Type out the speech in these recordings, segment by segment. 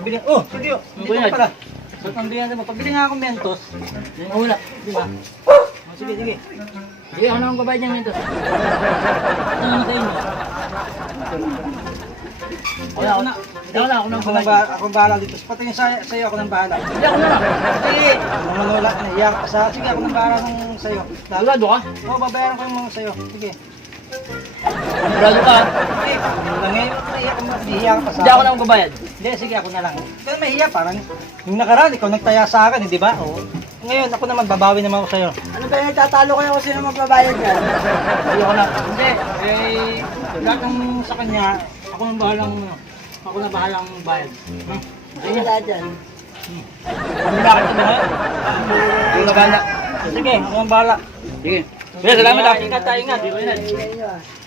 Pabili. Oh, sige. Dito ka pala. So, pambili mo. Pabili nga akong mentos. Yung wala. Di ba? Oh, sige, sige. Sige, ano ang babayad niya nito? Ano na sa inyo? Wala ako na. Ako na ang babayad. Ako bahala dito. Pati yung sa'yo ako nang bahala. Hindi ako na lang. Sige. Manula. Naiyak ka sa. Sige, ako nang bahala ng sa'yo. Sigurado ka? Oo, babayaran ko yung mga sa'yo. Sige. Sigurado ka? Sige. Ngayon, naiyak ka pa sa Hindi ako na ang babayad. Hindi, sige, ako na lang. Ikaw na mahiya, parang yung nakaraan, ikaw nagtaya sa akin, di ba? Oo. Ngayon, ako naman, babawi naman ako sa'yo. Ano ba yung nagtatalo kayo kung sino magbabayad yan? Ayoko na. Hindi, lahat ng sa kanya, ako na bahalang bayad. Ano lahat yan? Hindi bakit ito ba? Ayoko na bahala. Sige, ako ang bahala. Sige. Kuya, salamat ah. Ingat tayo, ingat.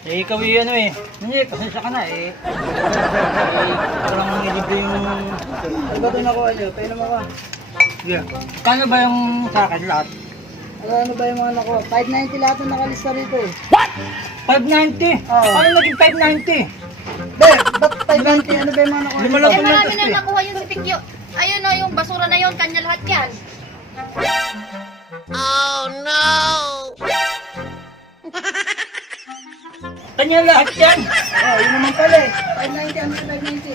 Ikaw yung ano hindi, pasensya ka na parang nilibre yung... Ano ba ito nakuha nyo? Painom ako. Yeah. Kano ba yung sa akin lahat? Ano ba yung mga nakuha? 590 lahat ang nakalista rito eh. 590? Oo. Ano naging 590? Be, ba't 590? Ano ba yung mga nakuha Lima rito? lang. Eh, marami Mentos, na eh. nakuha yung si Pikyo. Ayun na yung basura na yun, kanya lahat yan. Kanya lahat yan. Oh, yun naman pala eh. 590, ano yung 590?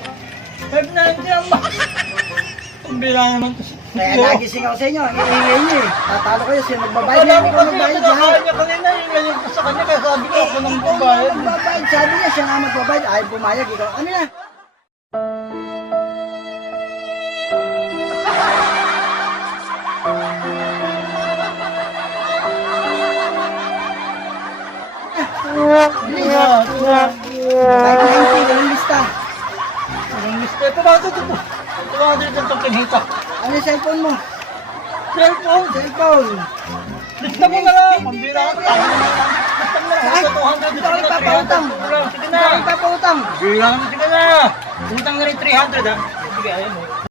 590 ang mahal. Ang bila naman to. Kaya nagising ako sa inyo, ang iingay nyo eh. Tatalo kayo, sino magbabayad Wala yan? ko Ikaw kasi magbayad kinakain yan. niya kanina. Ngayon ko sa kanya kaya sabi ko ako nang Ikaw babayad. ang magbabayad. Sabi niya, siya nga magbabayad. Ay, pumayag ikaw. Ano na? Bilis. 590, ganun lista. Ang lista. Ito ba ito? Ito ba ito itong kinhita? Ano yung cellphone mo? Cellphone. Cellphone. Lista mo na lang. Pambira ko lang. Lista mo na lang. Ay, Ito 200. dito kayo papautang. Sige Hindi na. ako papautang. Bilang sige na. Utang na rin 300 ha. Sige, ayaw mo.